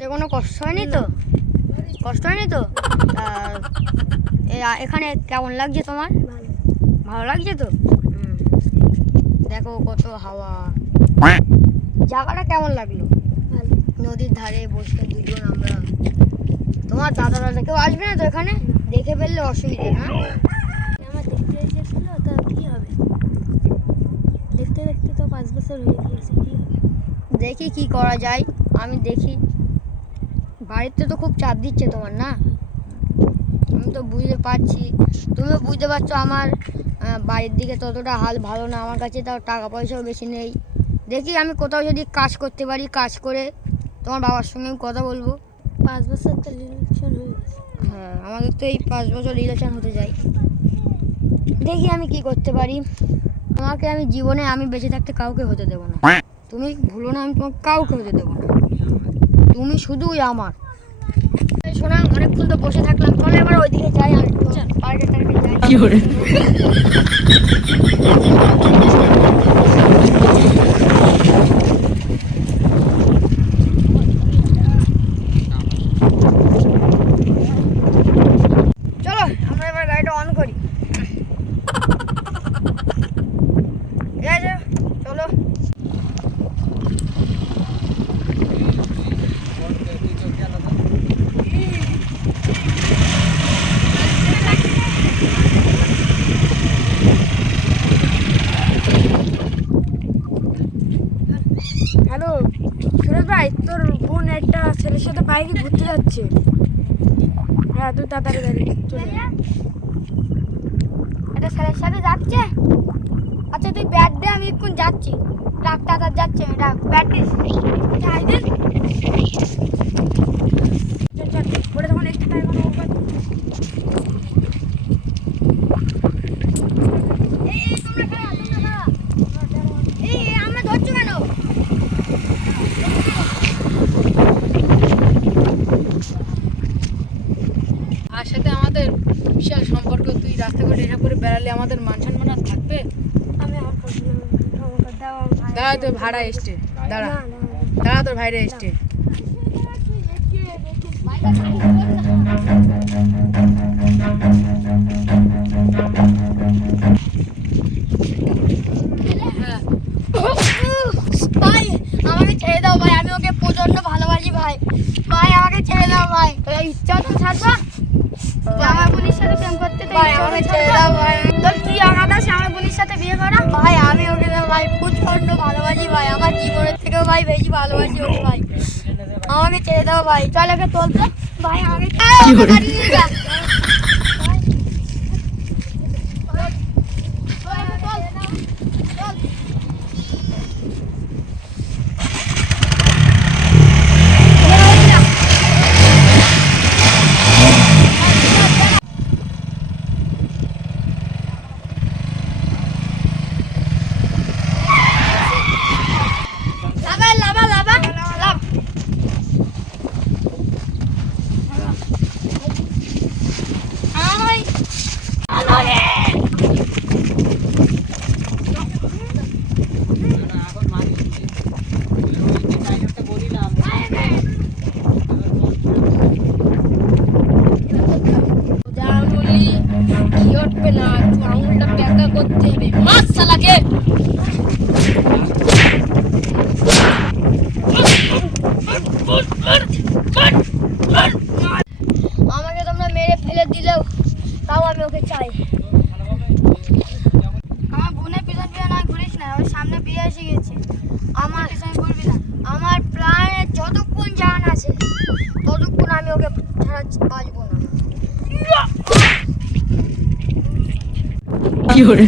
আসতে কোনো কষ্ট হয়নি তো? কষ্ট হয়নি তো? এখানে কেমন লাগছে তোমার? ভালো লাগছে তো? দেখো কত হাওয়া। জায়গাটা কেমন লাগলো? নদীর ধারে বসে দুজন আমরা। তোমার দাদা কেউ আসবে না তো এখানে? দেখে ফেললে অসুবিধা না? আমার দেখতে এসেছিল তো কি হবে? দেখতে দেখতে তো 5 বছর হয়ে গিয়েছে, কি হবে? দেখি কি করা যায়। আমি দেখি। বাড়িতে তো খুব চাপ দিচ্ছে তোমার, না? আমি তো বুঝতে পারছি, তুমিও বুঝতে পারছো আমার বাড়ির দিকে ততটা হাল ভালো না। আমার কাছে তাও টাকা পয়সাও বেশি নেই। দেখি আমি কোথাও যদি কাজ করতে পারি, কাজ করে তোমার বাবার সঙ্গে আমি কথা বলবো। 5 বছর তো রিলেশন হয়ে গেছে। হ্যাঁ, আমাদের তো এই 5 বছর রিলেশন হতে চাই। দেখি আমি কি করতে পারি। তোমাকে আমি জীবনে আমি বেঁচে থাকতে কাউকে হতে দেবো না। তুমি ভুলো না, আমি তোমাকে কাউকে হতে দেবো না। তুমি শুধুই আমার। শোনা, অনেকক্ষণ তো বসে থাকলাম, চলো এবার ওইদিকে যাই। আর পার্কে টার্কে যাই। কি করে? চলো আমরা এবার গাড়িটা অন করি। ঠিক আছে, চলো। হ্যালো সুরজ ভাই, তোর বোন একটা ছেলের সাথে বাইরে ঘুরতে যাচ্ছে। হ্যাঁ, তুই তাড়াতাড়ি গাড়ি চলে যা। একটা ছেলের সাথে যাচ্ছে? আচ্ছা তুই ব্যাট দে, আমি এখন যাচ্ছি। ডাক্তার যাচ্ছে, ব্যাট দিস। যাই দে। চল চল, পরে তখন একটু টাইম হবে। আমরা ধরছো কেন? আর সাথে আমাদের বিশাল সম্পর্ক। তুই রাস্তা করে এটা করে বেড়ালে আমাদের মান সম্মান আর থাকবে? আমি আর করবো না, আমাকে দাও। দাঁড়া, তোর ভাড়া এসছে। দাঁড়া না না দাঁড়া, তোর ভাইরা এসছে। ভাই আমাকে ছেড়ে দাও ভাই, আমি ওকে প্রচন্ড ভালোবাসি ভাই। ভাই আমাকে ছেড়ে দাও ভাই। ইচ্ছা তো ছাড়বা? আমার বোনের সাথে প্রেম করতে তো ভাই আমাকে ছেড়ে দাও ভাই। তোর কি আঘাত আছে আমার বোনের সাথে বিয়ে করা? ভাই আমি ওকে না ভাই প্রচন্ড ভালোবাসি ভাই। আমার জীবনের থেকেও ভাই বেশি ভালোবাসি ওকে ভাই। আমাকে ছেড়ে দাও ভাই। চল ওকে তোলতে। ভাই আমাকে আঙুলটা প্যাকা করতে হবে। মাছ শালাকে। আমাকে তোমরা মেরে ফেলে দিলেও তাও আমি ওকে চাই। আমার বোনের পিছন পিছন আর ঘুরিস না, ওর সামনে বিয়ে এসে গেছে। আমার পিছনে ঘুরবি না। আমার প্রাণে যতক্ষণ জান আছে ততক্ষণ আমি ওকে ছাড়া বাঁচবো না। কি করে?